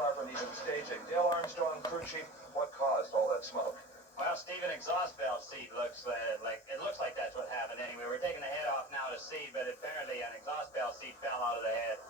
far from even staging. Dale Armstrong, crew chief, what caused all that smoke? Well, Steve, an exhaust valve seat looks like that's what happened anyway. We're taking the head off now to see, but apparently an exhaust valve seat fell out of the head.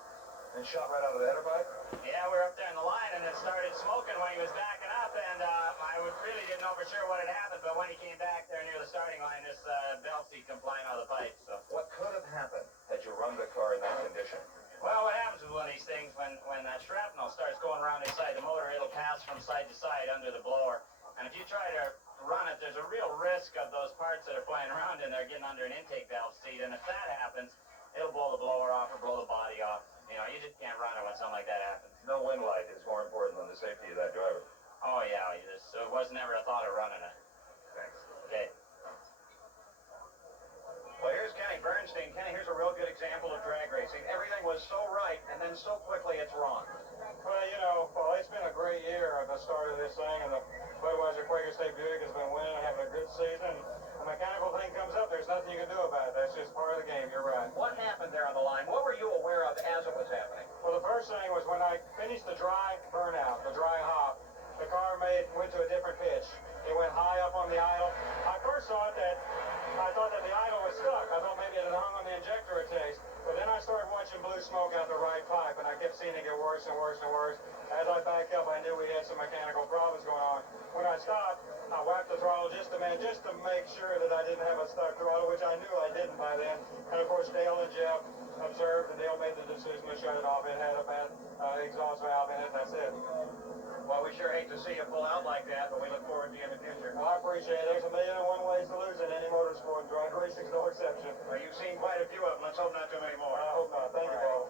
And shot right out of the header pipe? Yeah, we were up there in the line, and it started smoking when he was backing up, and I really didn't know for sure what had happened, but when he came back there near the starting line, this valve seat come flying out of the pipe. So what could have happened had you run the car in that condition? Well, what happens with one of these things, when that shrapnel starts going around inside the motor, it'll pass from side to side under the blower. And if you try to run it, there's a real risk of those parts that are flying around in there getting under an intake valve seat. And if that happens, it'll blow the blower off or blow the body off. You know, you just can't run it when something like that happens. No wind light is more important than the safety of that driver. Oh, yeah, it was never a thought of running it. Thanks. Okay. Well, here's Kenny Bernstein. Kenny, here's a real good example of drag racing. Everything was so right, and then so quickly it's wrong. Well, you know, it's been a great year at the start of this thing, and the Budweiser Quaker State Buick has been winning and having a good season. The mechanical thing comes up, there's nothing you can do about it. That's just part of the game, you're right. What happened there on the line? What were you aware of as it was happening? Well, the first thing was when I finished the dry burnout, the dry hop, the car went to a different pitch. It went high up on the idle. I first thought that the idle was stuck. I thought maybe it had hung on the injector a taste. But then I started watching blue smoke out the right pipe, and I kept seeing it get worse and worse and worse. As I backed up, I knew we had some mechanical problems going on. When I stopped, I whacked the throttle just a minute, just to make sure that I didn't have a stuck throttle, which I knew I didn't by then. And of course, Dale and Jeff observed, and Dale made the decision to shut it off. It had a bad exhaust valve in it, and that's it. Well, we sure hate to see you pull out like that, but we look forward to you in the future. Well, I appreciate it. There's 1,001 ways to lose in any motorsport, and drag racing's no exception. Well, you've seen quite a few of them. Let's hope not too many more. I hope not. Thank you, Paul.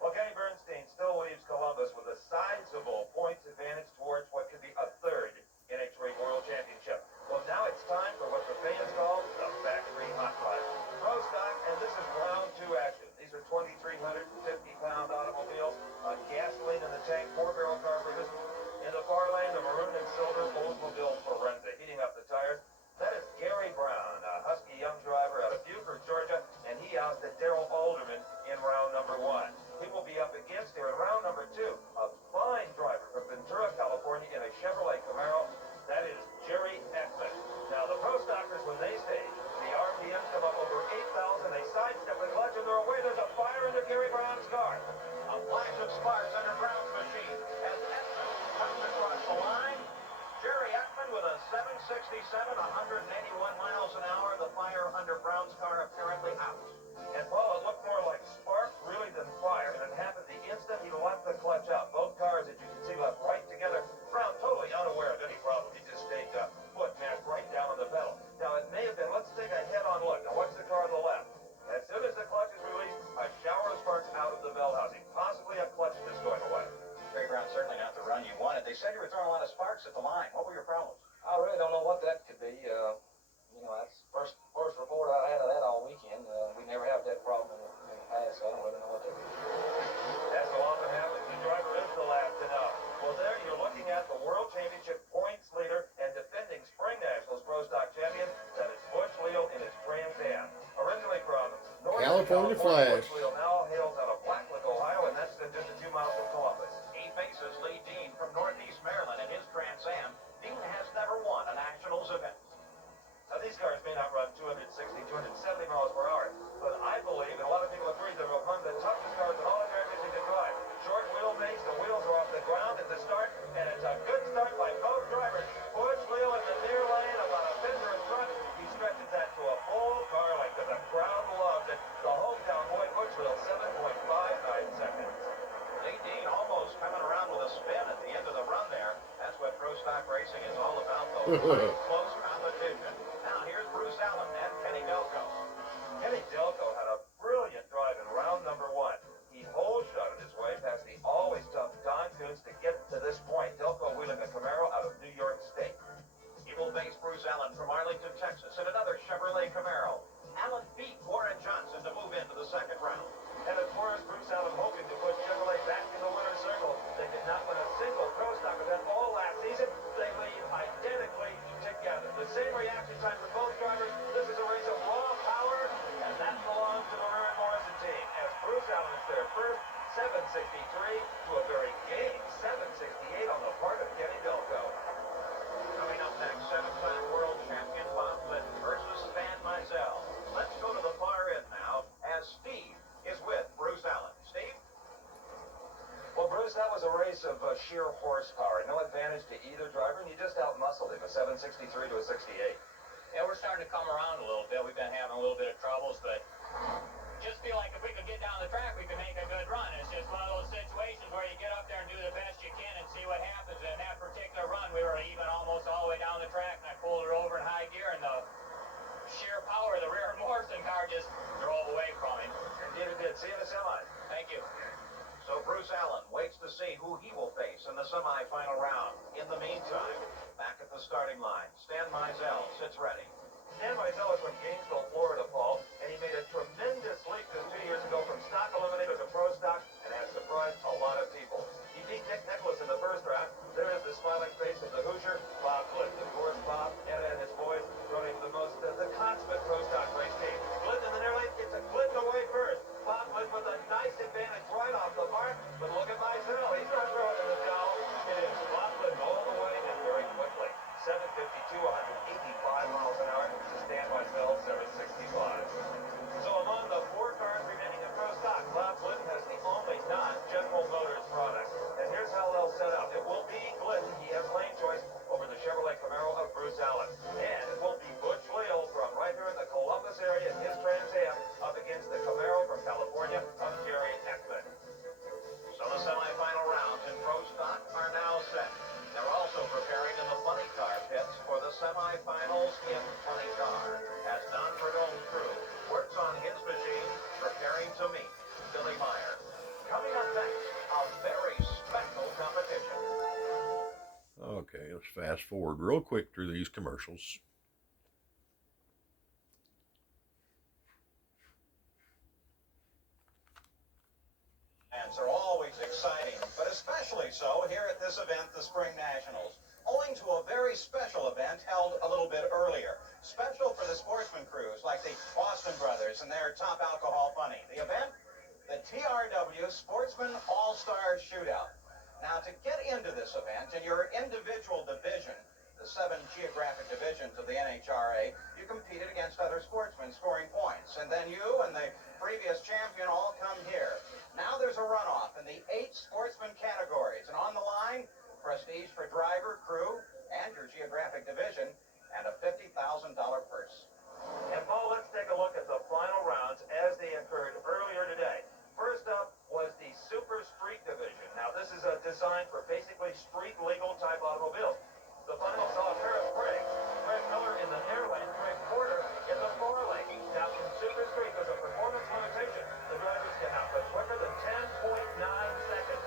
Well, Kenny Bernstein still leaves Columbus with a sizable points advantage towards what could be a third NHRA World Championship. Well, now it's time for what the fans call the factory hot rod. Pro stock, and this is round 2 action. These are 2,350-pound automobiles on gasoline in the tank, 4-barrel carburetors. In the far lane, the maroon and silver Oldsmobile Forenza heating up the tires. That is Gary Brown, a husky young driver out of Beaufort, Georgia, and he ousted Darrell Alderman in round number 1. He will be up against here in round number 2, a fine driver from Ventura, California, in a Chevrolet Camaro. That is Jerry Ekman. Now, the pro stockers, when they stage, the RPMs come up over 8,000. They sidestep the clutch, and they're away. There's a fire into Gary Brown's car. A flash of sparks under Brown's machine as Ekman comes across the line. Jerry Ekman with a 767, 181 miles an hour. The fire under Brown's car apparently out. And Paul, it looked more like sparks really than fire, and it happened the instant he left the clutch out. Both cars, as you can see, left right together. Brown totally unaware of any problem. He just stayed foot mashed right down on the pedal. Now, it may have been, let's take a head-on look. Now, what's the car on the left? As soon as the clutch is released, a shower of sparks out of the bell housing. Possibly a clutch that's going away. Jerry Brown certainly not the run you wanted. They said you were throwing a lot of sparks at the line. What were your problems? I really don't know what that could be. You know, that's the first report I had of that all weekend. We never have that problem in the past, so I don't really know what that is. That's so often happens. The driver is the last to know. Well, there you're looking at the World Championship points leader and defending Spring Nationals Pro Stock champion. That is Butch Leal in his Trans Am. Originally from California Flash. Butch Leal now hails out of Blacklick, Ohio, and that's just a few miles from Columbus. He faces Lee Dean from Northeast Maryland in his Trans Am. Dean has never won a Nationals event. Now, these cars may not run 260, 270 miles per hour, but I believe, and a lot of people agree, they're among the toughest cars in all of drag racing to drive. Short wheelbase, the wheels are off the ground at the start, and it's a good start by both drivers. Butch Leal in the near lane, about a fender in front. He stretches that to a full car like that. The crowd loves it. The hometown boy, Butch Leal, 7.59 seconds. Lee Dean almost coming around with a spin at the end of the run there. That's what pro stock racing is all about, though. Close competition. Now here's Bruce Allen and Kenny Delco. Kenny Delco had a brilliant drive in round number 1. He hole shotted his way past the always tough Don Coons to get to this point. Delco wheeling a Camaro out of New York State. He will face Bruce Allen from Arlington, Texas in another Chevrolet Camaro. Allen beat Warren Johnson to move into the second round. And of course, Bruce Allen hoping to put Chevrolet back in the winner's circle. They did not win a single pro stock event all last season. They lead identically together. Bruce, that was a race of sheer horsepower. No advantage to either driver, and you just outmuscled him, a 763 to a 68. Yeah, we're starting to come around a little bit. We've been having a little bit of troubles, but just feel like if we could get down the track, we could make a good run. It's just one of those situations where you get up there and do the best you can and see what happens. And in that particular run, we were even almost all the way down the track, and I pulled her over in high gear, and the sheer power of the rear Morrison car just drove away from him. Indeed it did. See you in the semi. Thank you. So Bruce Allen waits to see who he will face in the semifinal round. In the meantime, back at the starting line, Stan Mizell sits ready. Stan Mizell is from Gainesville, Florida, Paul, and he made a tremendous leap just 2 years ago from stock eliminator to pro stock and has surprised a lot of people. He beat Nick Nicholas in the first round. There is the smiling face of the Hoosier, Bob Glidden. Of course, Bob and his boys running the consummate pro stock race team. Glidden in the near lane, it's a Glidden away first. Bob Glidden with a nice advantage right off the mark, but look at Mizell. He's not throwing in the towel. It is Bob Glidden all the way and very quickly. 752, 185 miles an hour to Stan Mizell, 765. So among the 4 cars remaining in pro stock, Bob Glidden has the only non-General Motors product. And here's how they'll set up. It will be Glidden. He has lane choice over the Chevrolet Camaro of Bruce Allen. And it will be Butch Leal from right here in the Columbus area in his Trans Am up against the Camaro from California of Jerry Ekman. So the semifinal rounds in pro stock are now set. They're also preparing in the funny car pits for the semifinals in funny car, as Don Perdone's crew works on his machine, preparing to meet Billy Meyer. Coming up next, a very special competition. Okay, let's fast forward real quick through these commercials. Are always exciting, but especially so here at this event, the Spring Nationals, owing to a very special event held a little bit earlier. Special for the sportsman crews like the Boston Brothers and their Top Alcohol Funny. The event, the TRW Sportsman All-Star Shootout. Now, to get into this event in your individual division, the 7 geographic divisions of the NHRA, you competed against other sportsmen scoring points. And then you and the previous champion all come here. Now there's a runoff in the 8 sportsman categories. And on the line, prestige for driver, crew, and your geographic division, and a $50,000 purse. And Paul, let's take a look at the final rounds as they occurred earlier today. First up was the Super Street Division. Now this is designed for basically street legal type automobiles. The final saw a pair of Craig Miller in the near lane, Craig Porter in the far lane. Now in Super Street, there's a performance limitation. The drivers cannot put quicker than 10.9 seconds.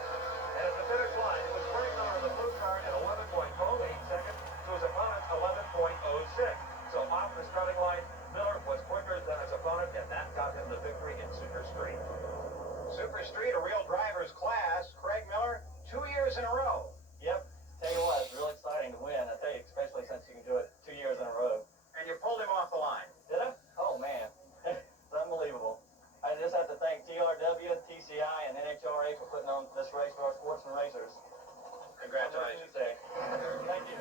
And at the finish line, it was Craig Miller in the blue car at 11.08 seconds to his opponent's 11.06. So off the starting line, Miller was quicker than his opponent, and that got him the victory in Super Street. Super Street, a real driver's class. Craig Miller, 2 years in a row. Yep. Tell you what, it's real exciting to win. I tell you, especially since you can do it 2 years in a row. And you pulled him off the line. Did I? Oh, man. It's unbelievable. I just have to thank TRW, TCI, and NHRA for putting on this race for our sportsman racers. Congratulations. Thank you.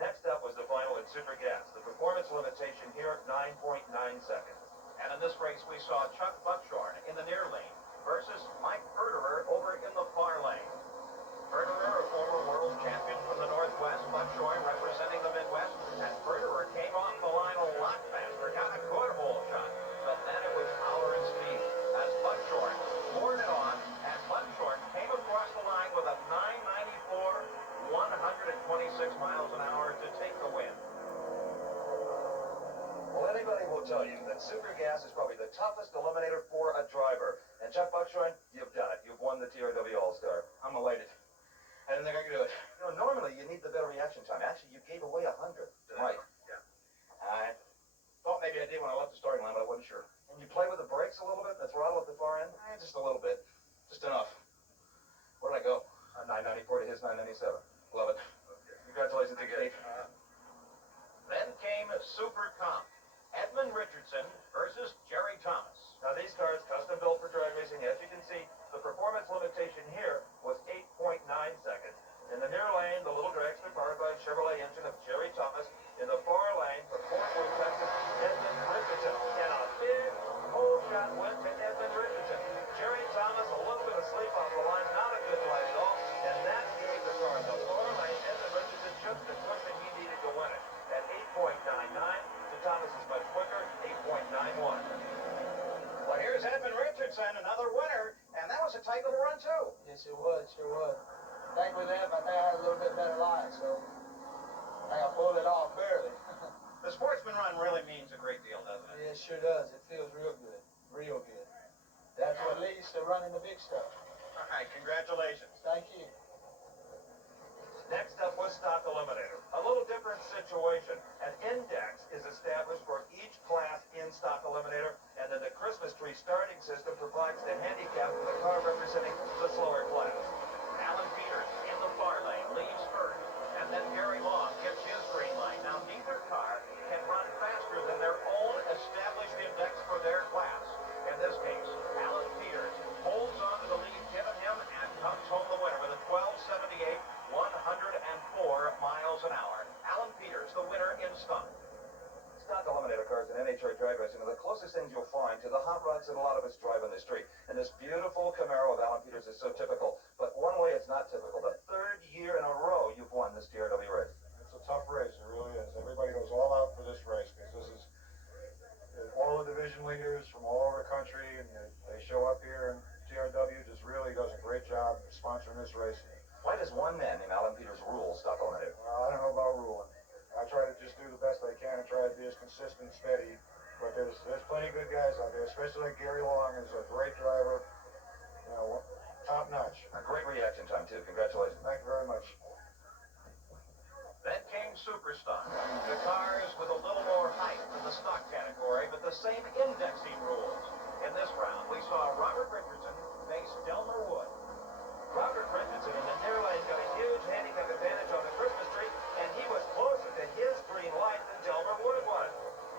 Next up was the final in Super Gas. The performance limitation here, 9.9 seconds. And in this race, we saw Chuck Buckshorn in the near lane versus Mike Perderer over in the far lane. Perderer, a former world champion from the Northwest, Buckshorn representing the Midwest, and Perderer came off the line a lot faster, got a good hole shot, but then it was power and speed as Buckshorn poured it on, and Buckshorn came across the line with a 994, 126 miles an hour to take the win. Well, anybody will tell you that Super Gas is probably the toughest eliminator for a driver. And Chuck Buckshorn, you've done it. You've won the TRW All-Star. I'm elated. I didn't think I could do it. You know, normally you need the better reaction time. Actually, you gave away 100. Right. Yeah. I thought maybe I did when I left the starting line, but I wasn't sure. And you play with the brakes a little bit, the throttle at the far end? Just a little bit. Just enough. Where did I go? 994 to his 997. Love it. Okay. Congratulations again. Then came Super Comp. Edmund Richardson versus Jerry Thomas. Now these cars custom built for drag racing. As you can see, the performance limitation here was 8.9 seconds. In the near lane, the little dragster powered by Chevrolet engine of Jerry Thomas. In the far lane, for Fort Worth, Texas, Edmund Richardson. And a big hole shot went to Edmund Richardson. Jerry Thomas, a little bit of sleep off the line, not a good Yes, it was, sure was. I think with them, I think I had a little bit better line, so I think I pulled it off barely. The Sportsman Run really means a great deal, doesn't it? Yeah, it sure does. It feels real good. Real good. That's what leads to running the big stuff. All right, congratulations. Thank you. Next up was Stock Eliminator. A little different situation. An index is established for each class in Stock Eliminator, and then the Christmas tree starting system provides the handicap for the car representing the slower class. Alan Peters in the far lane leaves first, and then Gary Long gets his green light. Now, neither car can run faster than their own established index for their class. In this case, Alan Peters holds on to the lead given him and comes home the winner with a 12.78, 104 miles an hour. Alan Peters, the winner in stock. Stock Eliminator cars in NHRA drag racing are the closest things you'll find to the hot rods that a lot of us drive on the street. And this beautiful Camaro of Alan Peters is so typical. But one way it's not typical. The third year in a row you've won this TRW race. It's a tough race, it really is. Everybody goes all out for this race because this is all the division leaders from all over the country, and they show up here, and TRW just really does a great job sponsoring this race. Why does one man named Alan Peters rule Stock Eliminator? I don't know about ruling. I try to just do the best I can and try to be as consistent and steady. But there's plenty of good guys out there, especially like Gary Long is a great driver, you know, top notch. A great reaction time too. Congratulations. Thank you very much. Then came Superstock. The cars with a little more height than the stock category, but the same indexing rules. In this round, we saw Robert Richardson face Delmer Wood. Robert Richardson in the near lane got a huge handicap advantage on the Christmas tree, and he was closer to his green light than Delmer Wood was.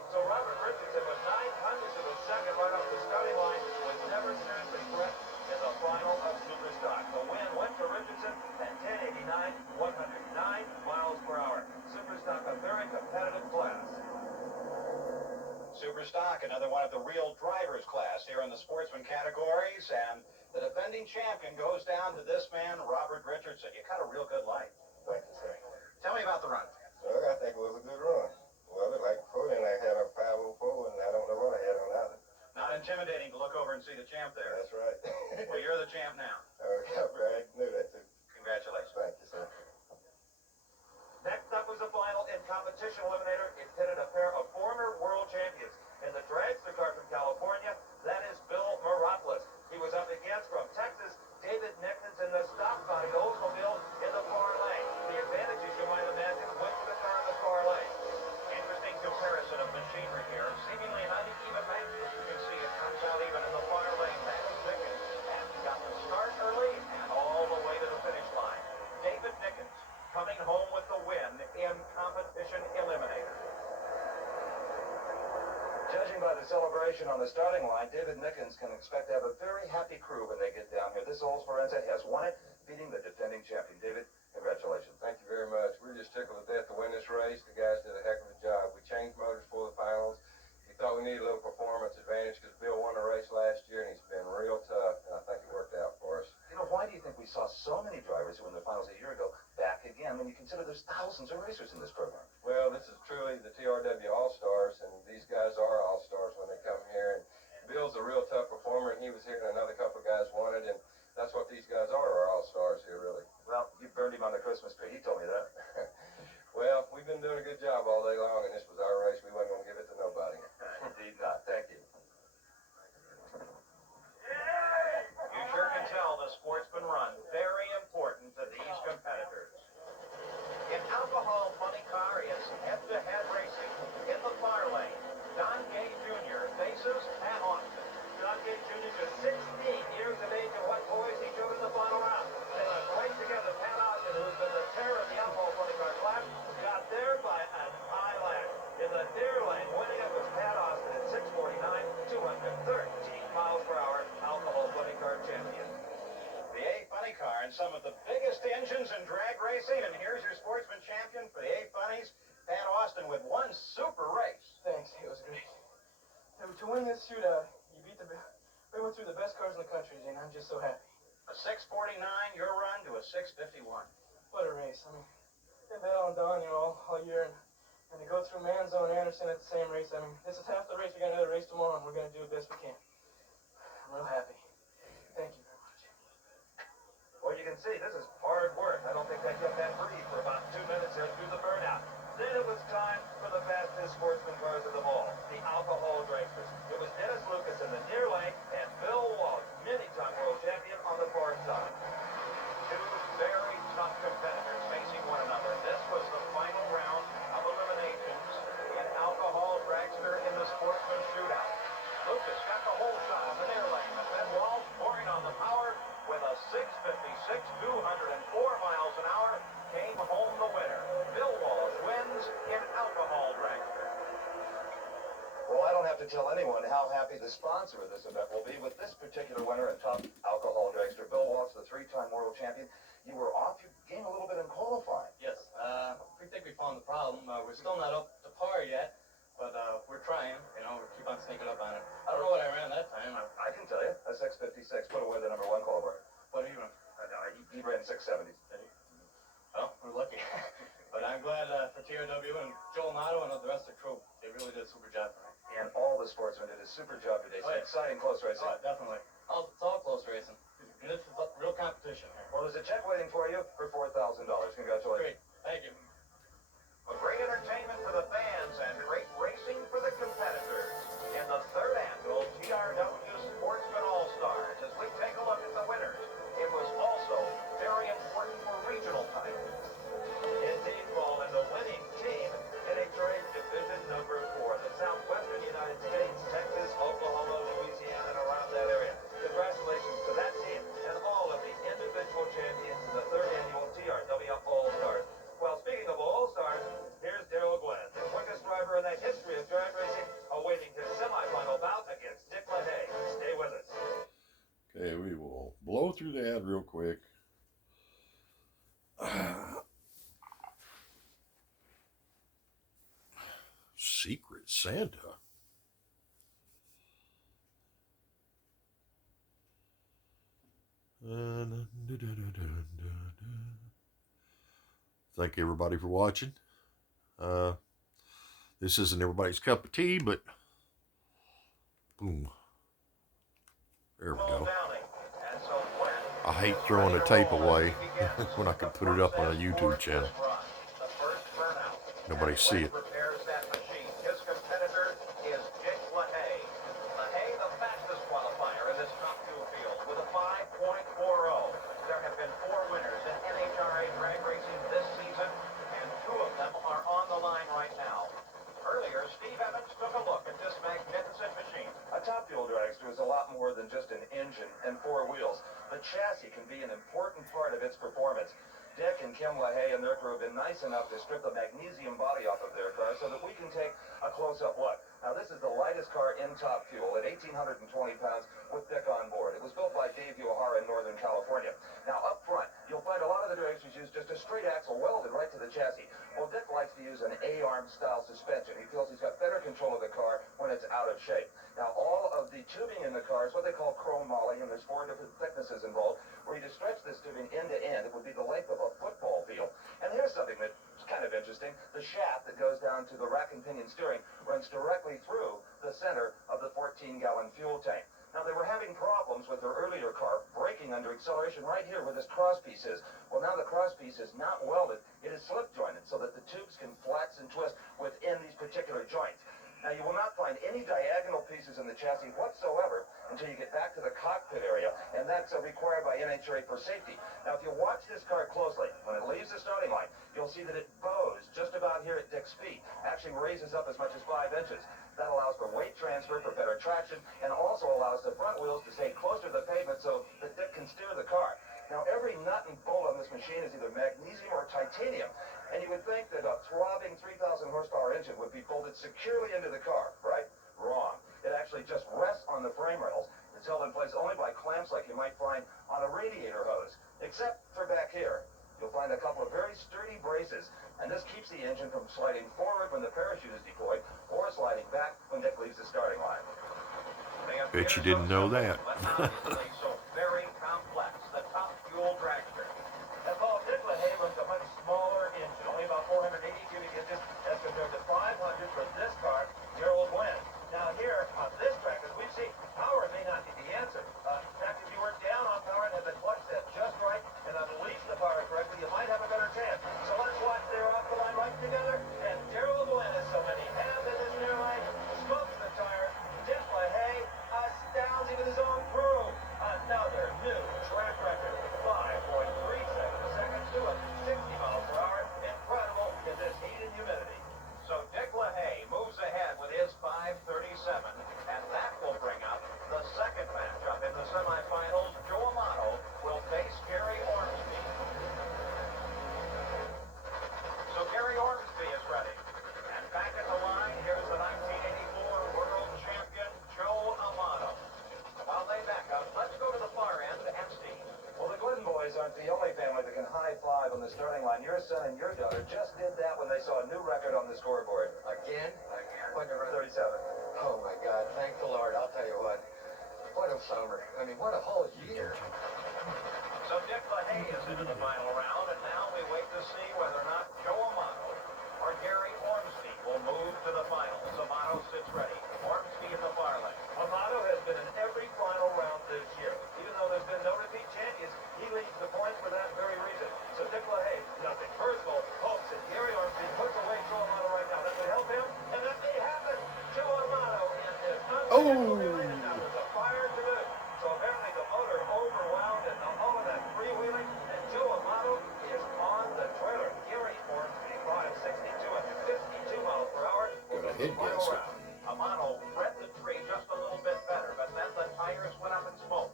So Robert Richardson was 9/100ths of a second right off the starting line, was never seriously threatened in the final of Superstock. The win went to Richardson at 10.89, 109 miles per hour. Superstock, a very competitive class. Superstock, another one of the real drivers class here in the sportsman categories, and the defending champion goes down to this man, Robert Richardson. You cut a real good light. Thank you, sir. Tell me about the run. Well, I think it was a good run. Well, like before, then I had a 504, and I don't know what I had on that. Not intimidating to look over and see the champ there. That's right. Well, you're the champ now. I knew that too. Congratulations. Thank you, sir. Next up was the final in competition eliminator. It pitted a pair of former world champions. In the dragster car from California, that is Bill Maropoulos. He was up against, from Texas, David Nickens in the stock body Oldsmobile in the far lane. The advantages, you might imagine, went to the car in the far lane. Interesting comparison of machinery here. Seemingly an uneven match, but you can see it comes out even in the far lane. That is Nickens. And he got the start early and all the way to the finish line. David Nickens coming home with the win in competition eliminator. Judging by the celebration on the starting line, David Nickens can expect to have a very happy crew when they get down here. This Olds Forenza has won it, beating the defending champion. David, congratulations. Thank you very much. We're just tickled to death to win this race. The guys did a heck of a job. We changed motors for the finals. We thought we needed a little performance advantage because Bill won the race last year, and he's been real tough, and I think it worked out for us. You know, why do you think we saw so many drivers who won the finals a year ago back again when you consider there's thousands of racers in this program? Well, this is truly the TRW All-Stars, and these guys are All-Stars when they come here. And Bill's a real tough performer, and he was here, and another couple of guys won it, and that's what these guys are All-Stars here, really. Well, you burned him on the Christmas tree. He told me that. Well, we've been doing a good job all day long, and this was our race. We wasn't going to give it to nobody. Indeed not. Thank you. You sure can tell the sportsman run. Very important to these competitors. In alcohol funny car, it's head-to-head racing. In the far lane, Don Gay Jr. faces Pat Austin. Don Gay Jr. just 16 years of age, and what boys he showed in the final round. They went right together. Pat Austin, who's been the terror of the alcohol funny car class, got there by an eyelash. In the near lane, winning it was Pat Austin at 6:49, 213 miles per hour, alcohol funny car champion. The A Funny car and some of the biggest engines in drag racing, and here's your sportsman champion for the A Funnies, Pat Austin, with one super race. Thanks. It was great. To win this shoot, we went through the best cars in the country, and I'm just so happy. A 6:49, your run to a 6:51. What a race. I mean, been bet on Don, all year, and to go through Manzo and Anderson at the same race, I mean, this is half the race. We got another race tomorrow, and we're going to do the best we can. I'm real happy. Thank you very much. see, this is hard work. I don't think they kept that breathe for about 2 minutes there through the burnout. Then it was time for the fastest sportsman cars of them all, the alcohol dragsters. It was Dennis Lucas in the near lane and Bill Walsh, many-time world champion, on the far side. Two very tough competitors facing one another. This was the final round of eliminations in alcohol dragster in the sportsman shootout. Lucas got the whole shot on the near lane, and then Walsh pouring on the power with a 656, 204 miles an hour, came home the winner. Bill Walsh wins in alcohol dragster. Well, I don't have to tell anyone how happy the sponsor of this event will be with this particular winner in top alcohol dragster. Bill Walsh, the three-time world champion. You were off your game a little bit in qualifying. Yes, we think we found the problem. We're still not up to par yet, but we're trying. You know, we keep on sneaking up on it. I don't know what I ran that time. I can tell you, a 656 put away the number one qualifier. What even? He ran 670s. Well, we're lucky. But I'm glad for TRW and Joe Amato and the rest of the crew. They really did a super job. And all the sportsmen did a super job today. Oh, yeah. Exciting close racing. Oh, definitely. It's all close racing. And this is real competition here. Well, there's a check waiting for you for $4,000. Congratulations. Great. Thank you. A great entertainment for the fans and great racing for the competitors in the third annual TRW Sportsman All-Stars. As we take a look at the winners, it was also very important for regional titles. Indeed, Paul, and the winning team in a trade division number 4, the southwestern United States, Texas, Oklahoma, Louisiana, and around that area. Congratulations to that team and all of the individual champions in the third annual TRW All-Stars. Well, speaking of All-Stars, here's Darrell Glenn, the quickest driver in the history of drag racing, awaiting his semifinal bout against Dick LaHaye. Stay with us. Okay, we will blow through that real quick. Secret Santa. Thank everybody for watching. This isn't everybody's cup of tea, but boom. There we go. I hate throwing the tape away when I can put it up on a YouTube channel. Nobody see it. His competitor is Dick LaHaye. LaHaye, the fastest qualifier in this top two field, with a 5.40. There have been 4 winners in NHRA drag racing this season, and 2 of them are on the line right now. Earlier, Steve Evans took a look at this magnificent machine. A top fuel dragster is a lot more than just an engine and 4 wheels. The chassis can be an important part of its performance. Dick and Kim LaHaye and their crew have been nice enough to strip the magnesium body off of their car so that we can take a close-up look. Now, this is the lightest car in top fuel at 1,820 pounds with Dick on board. It was built by Dave O'Hara in Northern California. Now, up front, you'll find a lot of the dragsters use just a straight axle welded right to the chassis. Well, Dick likes to use an A-arm style suspension. He feels he's got better control of the car when it's out of shape. Now, all of the tubing in the car is what they call chrome moly, and there's 4 different thicknesses involved. Were you to stretch this tubing end to end, it would be the length of a football field. And here's something that's kind of interesting. The shaft that goes down to the rack and pinion steering runs directly through the center of the 14-gallon fuel tank. Now, they were having problems with their earlier car braking under acceleration right here where this crosspiece is. Well, now the crosspiece is not welded. It is slip-jointed so that the tubes can flex and twist within these particular joints. Now, you will not find any diagonal pieces in the chassis whatsoever until you get back to the cockpit area, and that's required by NHRA for safety. Now, if you watch this car closely, when it leaves the starting line, you'll see that it bows just about here at Dick's feet, actually raises up as much as 5 inches. That allows for weight transfer, for better traction, and also allows the front wheels to stay closer to the pavement so that Dick can steer the car. Now, every nut and bolt on this machine is either magnesium or titanium. And you would think that a throbbing 3,000 horsepower engine would be bolted securely into the car, right? Wrong. It actually just rests on the frame rails. It's held in place only by clamps like you might find on a radiator hose. Except for back here. You'll find a couple of very sturdy braces, and this keeps the engine from sliding forward when the parachute is deployed or sliding back when Dick leaves the starting line. Bet you didn't know that. So very complex, the top fuel dragster. And Paul, Dick LaHaye runs a much smaller engine, only about 480 cubic inches as compared to 500 for this car, Darrell Glenn. Now here, on this track, as we've seen, power may not be the answer. In fact, if you were down on power and had the clutch set just right and unleashed boys aren't the only family that can high five on the starting line. Your son and your daughter just did that when they saw a new record on the scoreboard. Again? Point number 37. Oh my God, thank the Lord. I'll tell you what a summer. I mean, what a whole year. So Dick LaHaye is into the final round, and now we wait to see whether or not Joe Amato or Gary Ormsby will move to the finals. Amato sits ready. Ormsby in the far lane. Amato has been in every final round this year. Even though there's been no repeat champions, he leads the points for that very reason. So Dick LaHaye, nothing personal, hopes that Gary Ormsby puts away Joe Amato right now. That would help him, and that may happen. Joe Amato and his unbelievable now with the fire to do. So apparently the motor overwhelmed and all of that freewheeling, and Joe Amato is on the trailer. Gary Ormsby brought him 62 at 52 miles per hour. Got a head gasket. Amato read the tree just a little bit better, but then the tires went up in smoke.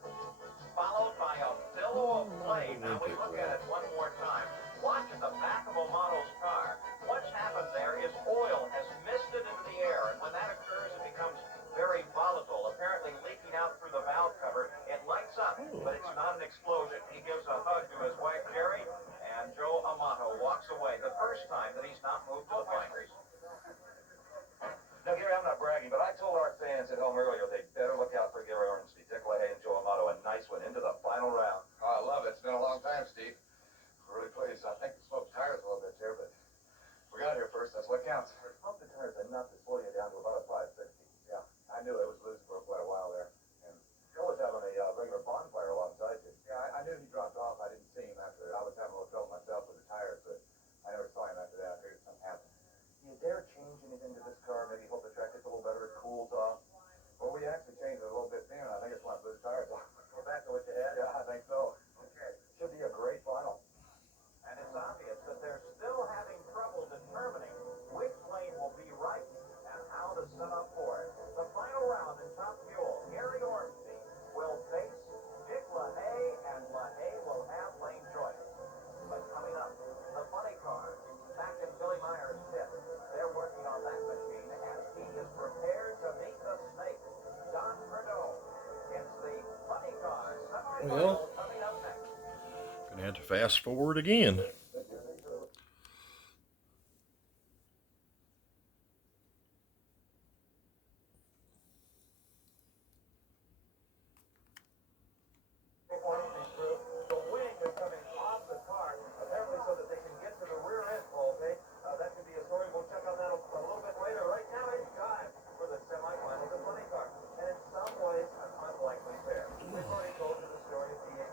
Followed by a billow of flame. Now we look at it one more time. Watch at the back of Amato's car. What's happened there is oil has misted into the air, and when that occurs, it becomes very volatile, apparently leaking out through the valve cover. It lights up, but it's not an explosion. He gives a hug to his wife, Jerry, and Joe Amato walks away. The first time that he's not moved to the finals. Now, Gary, I'm not bragging, but I told our fans at home earlier they better look out for Gary Ormsby, Dick LaHaye, and Joe Amato. A nice one into the final round. Oh, I love it. It's been a long time, Steve. We're really pleased. I think we smoked tires a little bit there, but we got here first. That's what counts. Smoke the tires enough to slow you down to about a 560. Yeah, I knew it was losing for quite a while there. And Joe was having a regular bonfire alongside you. Yeah, I knew he dropped off. I didn't see him after. I was having a little trouble myself with the tires, but I never saw him after that. I figured something happened. Do you dare change anything to this car? Maybe hope the track gets a little better, it cools off? Well, we actually changed it a little bit soon. I think it's one of those tires off. Go back to what you had? Yeah, I think so. Okay. Should be a great final. And it's obvious that they're still having trouble determining which lane will be right and how to set up for it. The final round in Top Fuel, Gary Ormsby will face Dick LaHaye, and LaHaye will have lane choice. But coming up, the funny car, back in Billy Meyer's pit. They're working on that machine as he is prepared to meet the snake. Don Perdeau. It's the funny car semi-final coming up next. Gonna have to fast forward again. Ormsby's crew, the wing is coming off the car, apparently so that they can get to the rear end, Paul. That could be a story. We'll check on that a little bit later. Right now, it's time for the semifinals of funny car. And in some ways, an unlikely pair. We've already told you the story of DH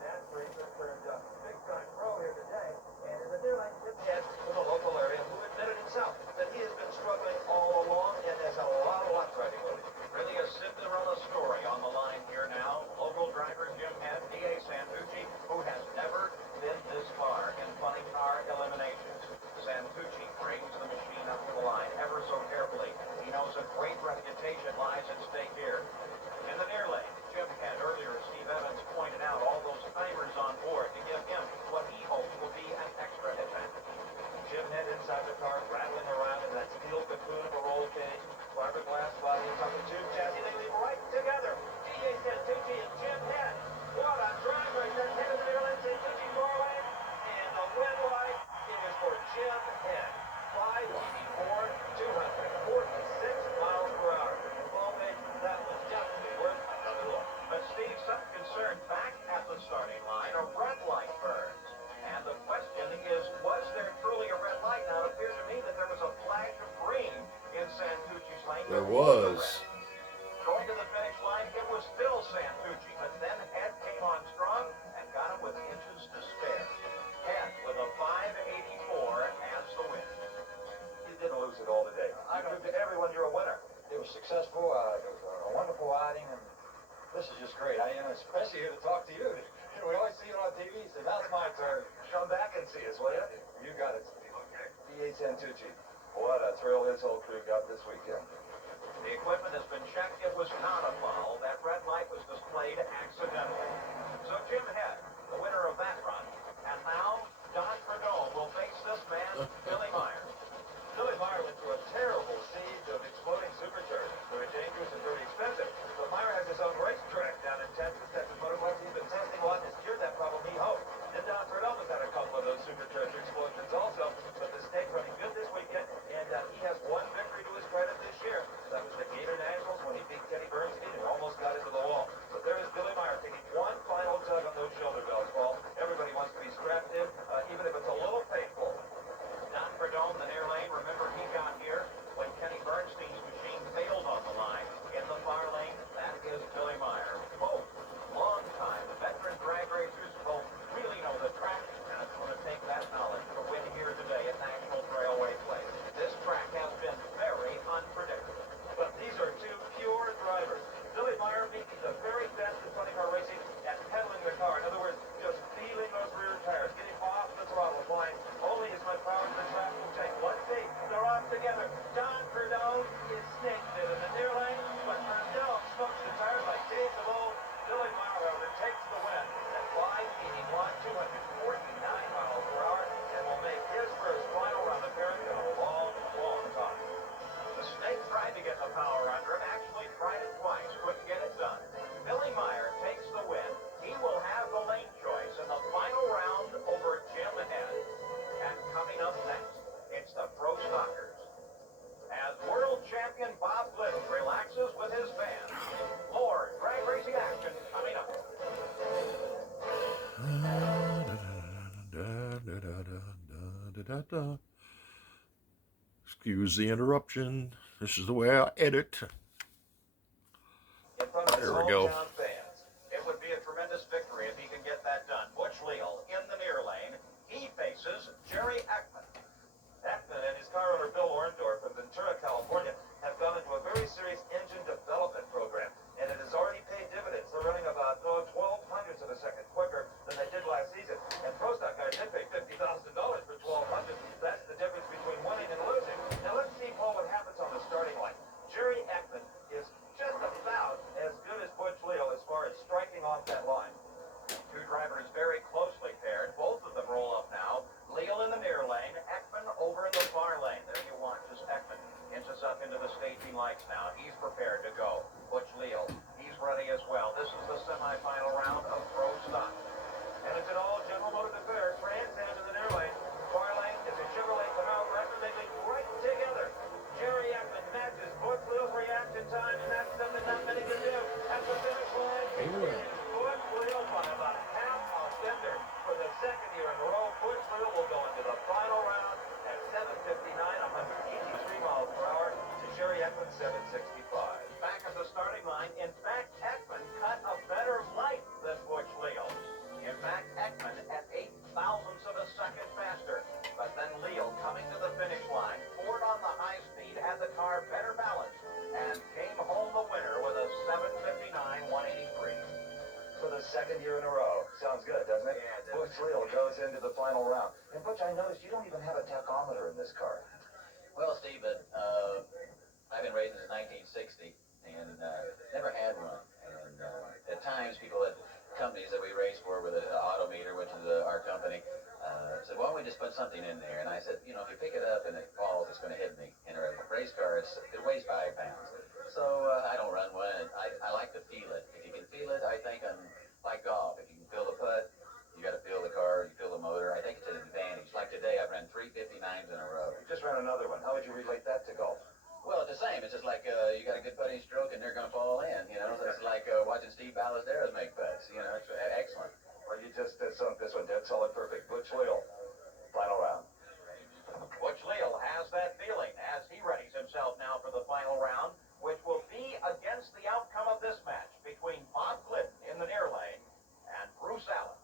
Snatch Race that turned big-time pro here today. And in the near line, Chip Head from the local area who admitted himself that he has been struggling all along and has had a lot of luck driving with it. Really a Cinderella story on the line here now. Local driver Jim Head, D.A. Santucci, who has never been this far in funny car eliminations. Santucci brings the machine up to the line ever so carefully. He knows a great reputation lies at stake here. In the near lane, Jim Head, earlier Steve Evans pointed out all those timers on board to give him what he hopes will be an extra advantage. Jim Head inside the car, rattling around in that steel cocoon of a roll cage. Fiberglass body on the tube chassis. They leave right together. D.A. Santucci and Jim Head. What a drive right there. Head of the near lane. Santucci four lane. And the win light, it is for Jim Head. 584, 246 miles per hour. And Paul Page, that was definitely worth another look. But Steve, some concern back at the starting line. A red light burns. And the question is, was there truly a red light? Now, it appeared to me that there was a flash of green in Santucci's lane. There was. Going to the finish line, it was still Santucci, but then Head came on strong and got him with inches to spare. Head with a 584 as the win. You didn't lose it all today. I proved to everyone you're a winner. It was successful. It was a wonderful outing, and this is just great. I am especially here to talk to you. We always see you on TV, so now it's my turn. Come back and see us, will you? You got it, Steve. D.A. Santucci. What a thrill his whole crew got this weekend. The equipment has been checked. It was not a foul. That red light was displayed accidentally. So Jim Head, the winner of that run. And now, Don Perdeau will face this man, Billy Meyer. Billy Meyer went through a terrible siege of exploding superchargers. Very dangerous and very expensive. But Meyer has his own racetrack down in Texas Motorplex. He's been testing a lot and has cured that problem. He hopes Da-da-da-da. Excuse the interruption. This is the way I edit. In front of his There we go. hometown fans. It would be a tremendous victory if he can get that done. Butch Leal in the near lane. He faces Jerry Eckman. Eckman and his car owner Bill Orndorff from Ventura, California, have gone into a very serious engine development program, and it has already paid dividends. They're running about 12 hundredths of a second quicker than they did last season. And Pro Stock guys did pay $50,000 for 12 hundredths. That's the difference between winning and losing. Now let's see, Paul, what happens on the starting line. Jerry Eckman is just about as good as Butch Leal as far as striking off that line. Two drivers very closely paired. Both of them roll up now. Leal in the near lane, Eckman over in the far lane. There you watch as Eckman inches up into the stage he likes now. He's prepared to go. Butch Leal, he's ready as well. This is the semifinal round of Pro Stock. And it's an all General Motors affair. Trans Am's in the near lane. Far lane is a Chevrolet Camaro Raptor. They lead right together. Jerry Eckman matches Butch Leal's reaction time, and that's something not many can do. At the finish line, it is Butch Leal by about half a fender. For the second year in a row, Butch Leal will go into the final round at 7:59, 183 miles per hour to Jerry Eckman 765. Back at the starting line, in fact, Eckman cut a better light than Butch Leal. In fact, Eckman at 8 thousandths of a second faster. But then Leal coming to the finish line. Ford on the high speed had the car better balanced and came home the winner with a 7:59, 183. For the second year in a row. Sounds good, doesn't it? Yeah, Butch Leal goes into the final round. And Butch, I noticed you don't even have a tachometer in this car. Well, Steve, I've been racing since 1960 and never had one. And at times, people at companies that we race for with an autometer, which is our company, said, why don't we just put something in there? And I said, you know, if you pick it up and it falls, it's going to hit me. In a race car, it weighs 5 pounds. So I don't run one. I like to feel it. If you can feel it, I think I'm like golf. If you can feel the putt, you got to feel the car, you feel the motor. I think it's an advantage. Like today, I've run 3 59s in a row. You just ran another one. How would you relate that to golf? Well, it's the same. It's just like you got a good putting stroke and they're going to fall in. You know, so it's like watching Steve Ballesteros make putts. You know, it's excellent. Well, you just sunk this one dead solid perfect. Butch Leal, final round. Butch Leal has that feeling as he readies himself now for the final round, which will be against the outcome of this match between Bob Glidden in the near lane and Bruce Allen.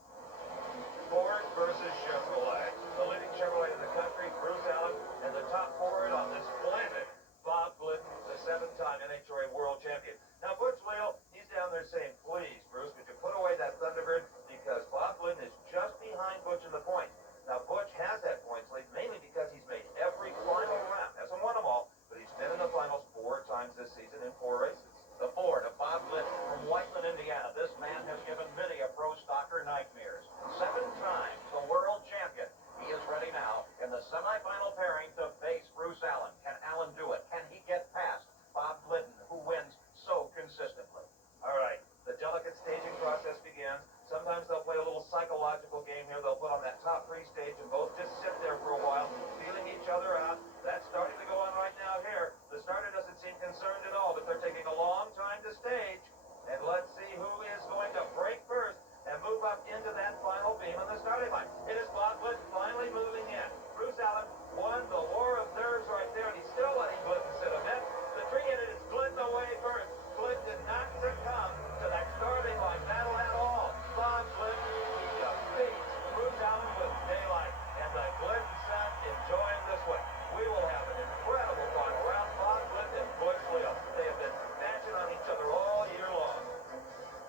Ford versus Chevrolet. The leading Chevrolet in the country, Bruce Allen, and the top forward on this splendid Bob Glidden, the 7-time NHRA world champion. Now, Butch Leal, he's down there saying, please, Bruce, could you put away that Thunderbird? Because Bob Glidden is just behind Butch in the points. Now, Butch has that points lead mainly because he's made every final round. Hasn't won them all, but he's been in the finals 4 times this season in 4 races. The Ford of Bob Glidden from Whiteland, Indiana. This man has given many a pro stocker nightmares. 7 times the world champion. He is ready now in the semifinal pairing to face Bruce Allen. Can Allen do it? Can he get past Bob Glidden, who wins so consistently? All right, the delicate staging process begins. Sometimes they'll play a little psychological game here. They'll put on that top 3 stage and both just sit there for a while, feeling each other out. That's starting to go on right now here. The starter doesn't seem concerned at all, but they're taking a long time to stage. And let's see who is going to break first and move up into that final beam on the starting line. It is Bob Glidden finally moving in. Bruce Allen won the war of nerves right there, and he's still letting Glidden sit a bit. The tree in it is Glidden away first. Glidden did not succumb to that starting line battle at all. Bob Glidden, he defeats Bruce Allen with daylight, and the Glidden son enjoying this one. We will have an incredible final round. Bob Glidden and Butch Leal. They have been matching on each other all year long.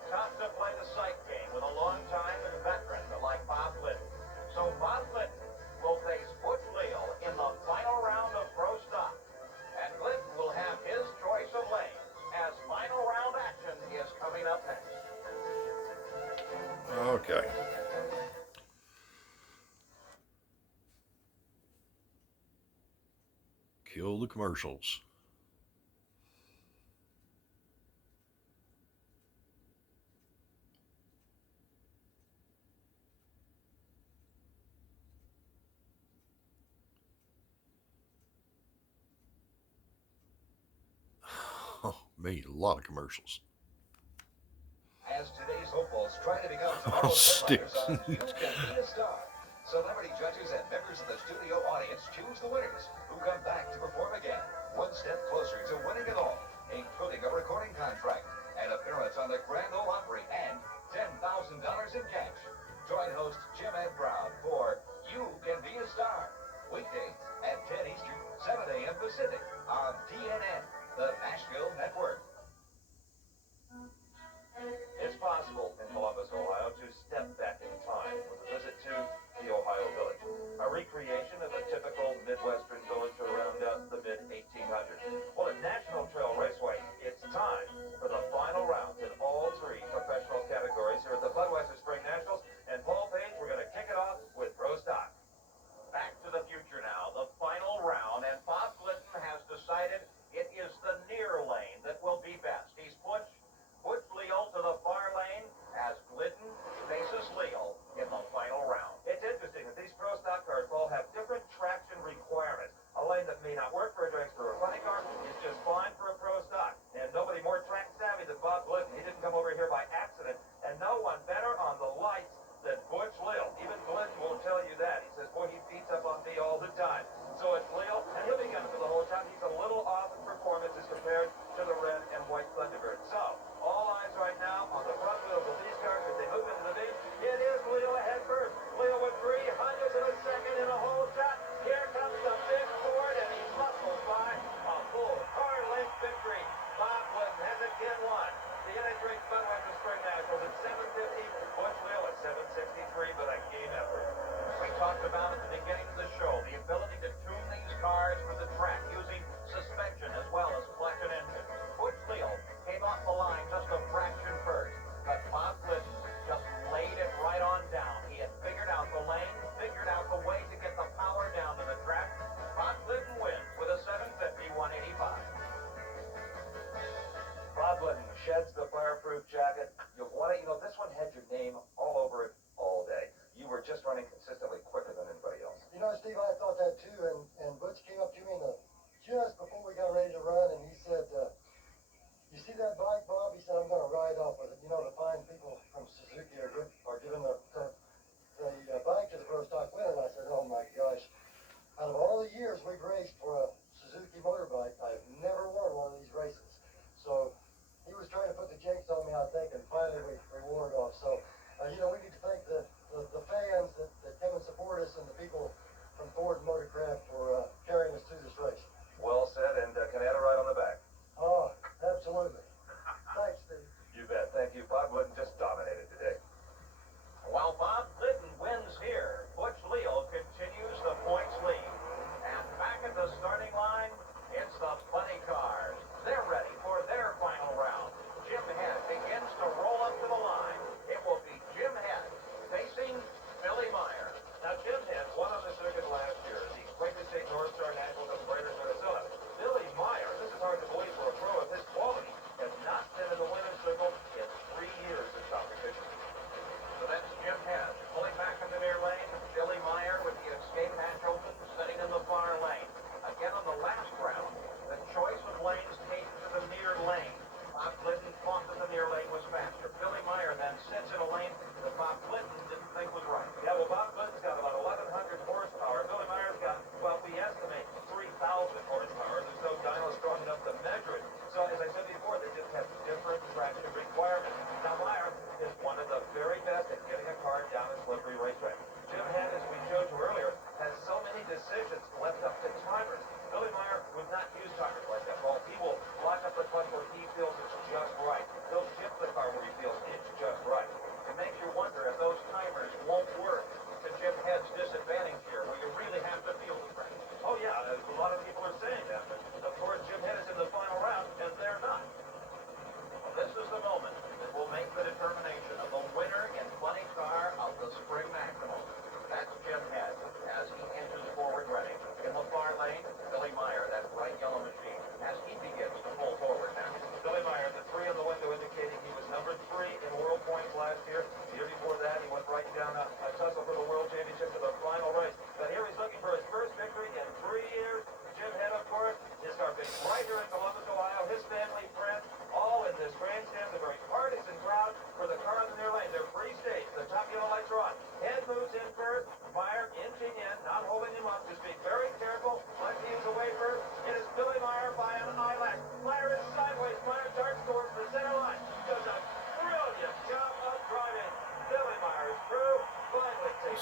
Tough to play the sight game with a long time and veteran like Bob Glidden. So Bob Glidden will face Butch Leal in the final round of Pro Stock. And Glidden will have his choice of lanes as final round action is coming up next. Okay. Kill the commercials. Oh, made a lot of commercials. As today's hopefuls try to become Oh, tomorrow's stick. headliners on You Can Be a Star. Celebrity judges and members of the studio audience choose the winners, who come back to perform again, one step closer to winning it all, including a recording contract, an appearance on the Grand Ole Opry, and $10,000 in cash. Join host Jim Ed Brown for You Can Be a Star, weekdays at 10 Eastern, 7 a.m. Pacific on TNN, the Nashville Network. It's possible in Columbus, Ohio, to step back in time with a visit to the Ohio Village, a recreation of a typical Midwestern village around the mid-1800s. Well, at National Trail Raceway, it's time for the final rounds in all three professional categories here at the Budweiser Spring Nationals. And Paul Page, we're going to kick it off with Pro Stock. Back to the future now, the final round, and Bob Glidden has decided it is the near lane that will be best. He's pushed Leal to the far lane as Glidden faces Leal in the final round. It's interesting that these Pro Stock cars all have different traction requirements. A lane that may not work for a dragster or a funny car is just fine for a Pro Stock. And nobody more track savvy than Bob Glidden. He didn't come over here by accident, and no one better on the lights than Butch Leal. Even Glidden will tell you that. He says, boy, he beats up on me all the time. So it's Leal, and he'll be gunning for the whole time. He's a little off in performance as compared to the red and white Thunderbird. So, all eyes right now on the front wheels of these cars as they move into the beach. It is Leal ahead first. Leal with 300 in a second in a whole shot. Here comes the big Ford, and he muscles by a full car length victory. Bob Glidden has again won the NH3 Budweiser Spring Nationals at 750. Butch Leal at 763, but a game effort. We talked about at the beginning of the show the ability to tune these cars for the track using suspension as well as clutch and engine. Butch Leal came off the line just a fraction first, but Bob Glidden just laid it right on down. He had figured out the lane, figured out the way to get the power down to the track. Bob Glidden wins with a 750-185. Bob Glidden sheds the fireproof jacket. You've won it. You know, this one had your name all over it all day. You were just running consistently quicker than anybody else. You know, Steve, I thought that too, and Butch came up to me just before we got ready to run, and he said, you see that bike, Bob? He said, I'm going to ride off with it. You know, the fine people from Suzuki are giving the bike to the Pro Stock winner, and I said, oh my gosh, out of all the years we've raced for a Suzuki motorbike, I've never won one of these races. So he was trying to put the jinx on me, I think, and finally we wore it off. So, you know, we need to thank the fans that come and support us and the people from Ford Motorcraft for carrying us through this race. Well said, and can I add a ride on the back? Oh, absolutely. Thanks, Steve. You bet. Thank you. Bob Glidden just dominated today. While Bob Glidden wins here, Butch Leal continues the points lead. And back at the starting line, it's the funny cars. They're ready for their final round. Jim Head begins to roll up to the line. It will be Jim Head facing Billy Meyer. Now, Jim Head won on the circuit last year, the Quaker State North Star Nationals of Greater Minnesota. Billy Meyer, this is hard to believe for a pro of his quality, has not been in the winner's circle in 3 years of competition. So that's Jim Head pulling back in the near lane. Billy Meyer with the escape hatch open, sitting in the far lane. Again on the last round, the choice of lanes came to the near lane. Bob Glidden thought that the near lane was faster. Billy Meyer then sits in a lane that Bob Glidden didn't think was right. Yeah, well, Bob Glidden's got about 1,100 horsepower. Billy Meyer's got, well, we estimate 3,000 horsepower. There's no dyno strong enough to measure it. So, as I said before, they just have different traction requirements. Now, Meyer is one of the very best at getting a car down a slippery racetrack. Jim Head, as we showed you earlier, has so many decisions left up to timers. Billy Meyer would not use timers like that. Well, he will lock up the clutch where he feels it's just right. He'll shift the car where he feels it's just right. It makes you wonder if those timers won't work to Jim Head's disadvantage here, where you really have to feel the pressure. Oh, yeah, a lot of people are saying that. But, of course, Jim Head is in the final round, and they're not. Well, this is the moment that will make the determination of the winner in funny car of the Spring Nationals. That's Jim Head as he enters forward ready. In the far lane, Billy Meyer, that bright yellow machine, as he begins to pull forward now. Billy Meyer, the 3 on the window indicating he was number 3 in world points last year. The year before that, he went right down a tussle for the world championship to the final.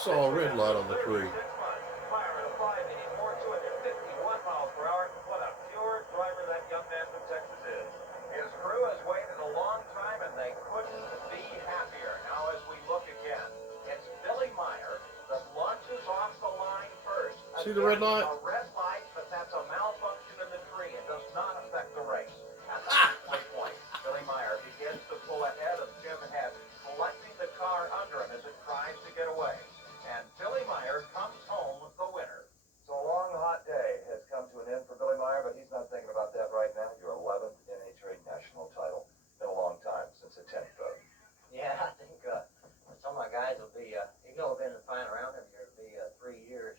saw a red light on the tree. Meyer at a 584, 251 miles per hour. What a pure driver that young man from Texas is. His crew has waited a long time, and they couldn't be happier. Now, as we look again, it's Billy Meyer that launches off the line first. See the red light? A red light, but that's a malfunction in the tree. It does not affect the race. At the halfway point, Billy Meyer begins to pull ahead of Jim Head, collecting the car under him as it tries to get away. And Billy Meyer comes home the winner. So a long, hot day has come to an end for Billy Meyer, but he's not thinking about that right now. Your 11th NHRA national title. Been a long time since the 10th, though. Yeah, I think some of my guys will be, even though we've been flying around every year, it'll be 3 years,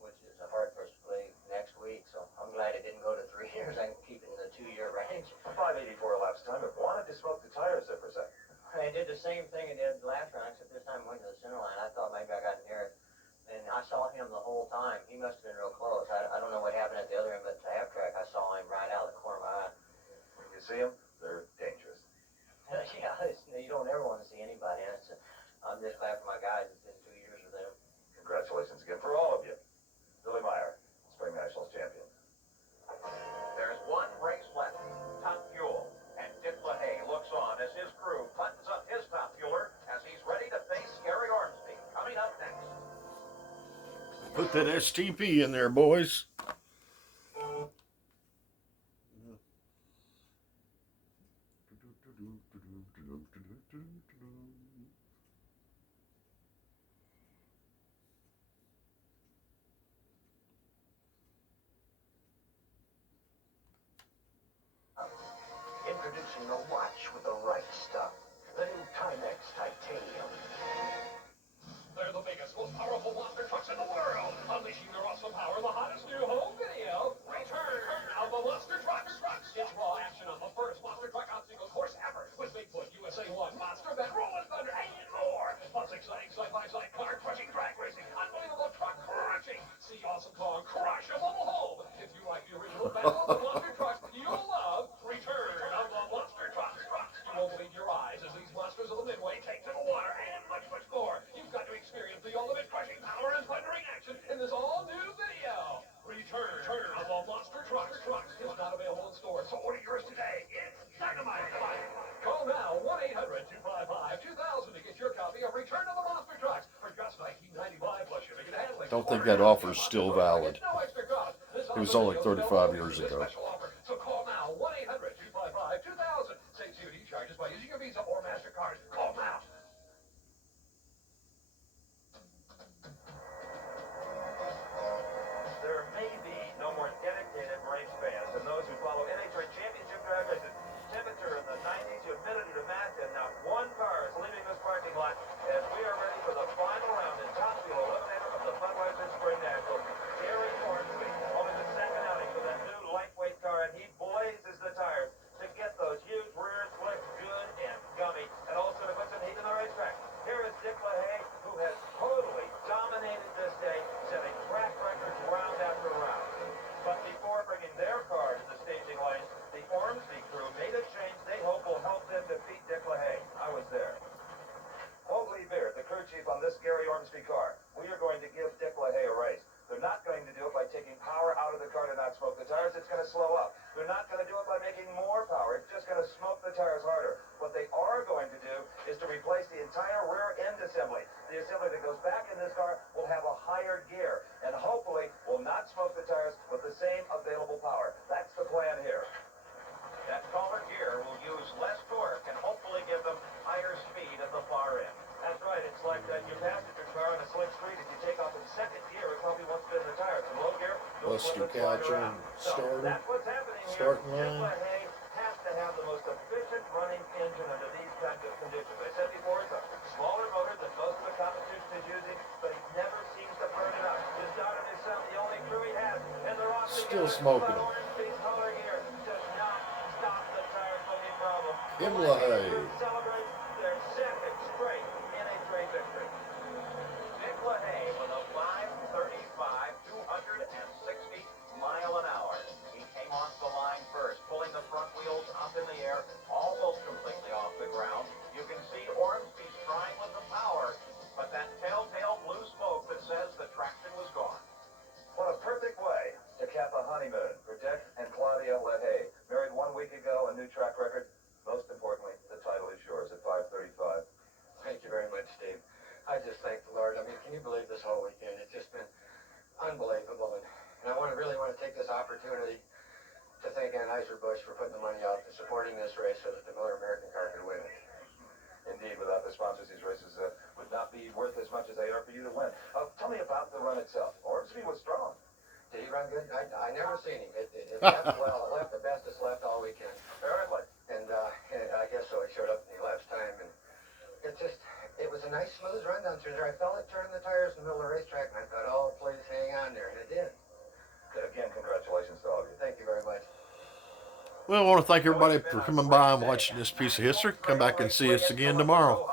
which is hard for us to play next week. So I'm glad it didn't go to 3 years. I can keep it in the 2-year range. 584 elapsed time. It wanted to smoke the tires there for a second. I did the same thing I did last round, except this time I went to the center line. I thought maybe I got near it. And I saw him the whole time. He must have been real close. I don't know what happened at the other end, but at the half track, I saw him right out of the corner of my eye. When you see them, they're dangerous. Yeah, you don't ever want to see anybody. And I'm just glad for my guys. It's been 2 years with them. Congratulations again for all of you. Billy Meyer, Spring Nationals champion. There's one race left, Top Fuel. And Dick LaHaye looks on as his crew buttons up his top fueler as he's ready to face Gary Ormsby. Coming up next. Put that STP in there, boys. Introducing a watch with the right stuff. The new Timex Titanium. They're the biggest, most powerful monster trucks in the world. Unleashing their awesome power in the hottest new home video. Return of the Monster Trucks. It's raw action on the first monster truck obstacle course ever. With Bigfoot, USA 1, Monster Man, Rolling Thunder, and more. Plus exciting side-by-side car crushing drag racing. Unbelievable truck crunching. See awesome car crush a mobile home. If you like the original Battle of the Monster Trucks, you'll love Return of the Monster Trucks. You won't believe your eyes as these monsters of the Midway take to the water and much, much more. You've got to experience the ultimate crushing power and thundering action in this all-new video. Return of the Monster Trucks is not available in stores, so order yours today. It's dynamite. Call now 1-800-255-2000 to get your copy of Return of the Monster Trucks for just $19.95 plus shipping and handling. Don't think that offer's still valid. No extra cost. It was only 35 years ago. So call now 1-800-255-2000. Save COD charges by using your Visa or MasterCard. Call now. There may be no more dedicated race fans than those who follow NHRA championship drag races. Temperature in the 90s, humidity to match, and not one car is leaving this parking lot as we are ready for the final round in Top Fuel Eliminator of the Budweiser Spring Nationals. Gary Ormsby, only the second outing for that new lightweight car, and he blazes the tires to get those huge rear slicks good and gummy, and also to put some heat in the racetrack. Here is Dick LaHaye, who has totally dominated this day, setting track records round after round. But before bringing their car to the staging lane, the Ormsby crew made a change they hope will help them defeat Dick LaHaye. I was there. Hoagley Beard, the crew chief on this Gary Ormsby car, we are going to give Dick LaHaye a race. They're not going to do it by taking power out of the car to not smoke the tires. It's going to slow up. They're not going to do it by making more power. It's just going to smoke the tires harder. What they are going to do is to replace the entire rear end assembly. The assembly that goes back in this car will have a higher gear and hopefully will not smoke the tires with the same available power. That's the plan here. That taller gear will use less torque and hopefully give them higher speed at the far end. That's right. It's like your passenger car on a slick street. If you take off in second gear, it probably won't spin the tires. In low gear, you'll Buster slip and slide Couch around. and So starter. that's what's happening here. Starting Dick line. LaHaye has to have the most efficient running engine under these kinds of conditions. I said before, it's a smaller motor than most of the competition is using, but he never seems to burn it up. His daughter and his son, the only crew he has, and they're off Still together. smoking But it. Ormsby's taller gear does not stop the tire smoking problem. Him The LaHaye LaHaye. crew celebrates their second straight NHRA victory. Dick LaHaye with a 5:35, 260 mile an hour. He came off the line first, pulling the front wheels up in the air, almost completely off the ground. You can see Ormsby trying with the power, but that telltale blue smoke can you believe this whole weekend? It's just been unbelievable. And I really want to take this opportunity to thank Anheuser-Busch for putting the money out and supporting this race so that the Miller American car can win it. Indeed, without the sponsors, these races would not be worth as much as they are for you to win. Tell me about the run itself. Ormsby was strong. Did he run good? I never seen him. It left well. It left the bestest left all weekend. Apparently. And I guess so. He showed up in the elapsed time. And it was a nice, smooth run down through there. I felt it turning the tires in the middle of the racetrack, and I thought, oh, please hang on there. And it did. Again, congratulations to all of you. Thank you very much. Well, I want to thank everybody for coming by and watching this piece of history. Come back and see us again tomorrow.